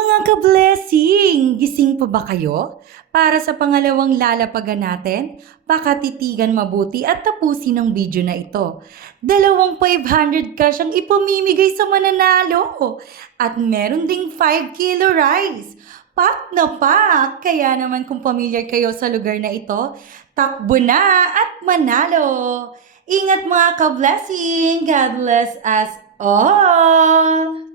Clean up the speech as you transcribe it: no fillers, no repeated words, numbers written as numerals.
Mga ka-blessing, gising pa ba kayo? Para sa pangalawang lalapagan natin, pakatitigan mabuti at tapusin ang video na ito. Dalawang 500 cash ang ipamimigay sa mananalo. At meron ding 5 kilo rice. Pak na pak! Kaya naman kung pamilyar kayo sa lugar na ito, takbo na at manalo! Ingat mga ka-blessing! God bless us all!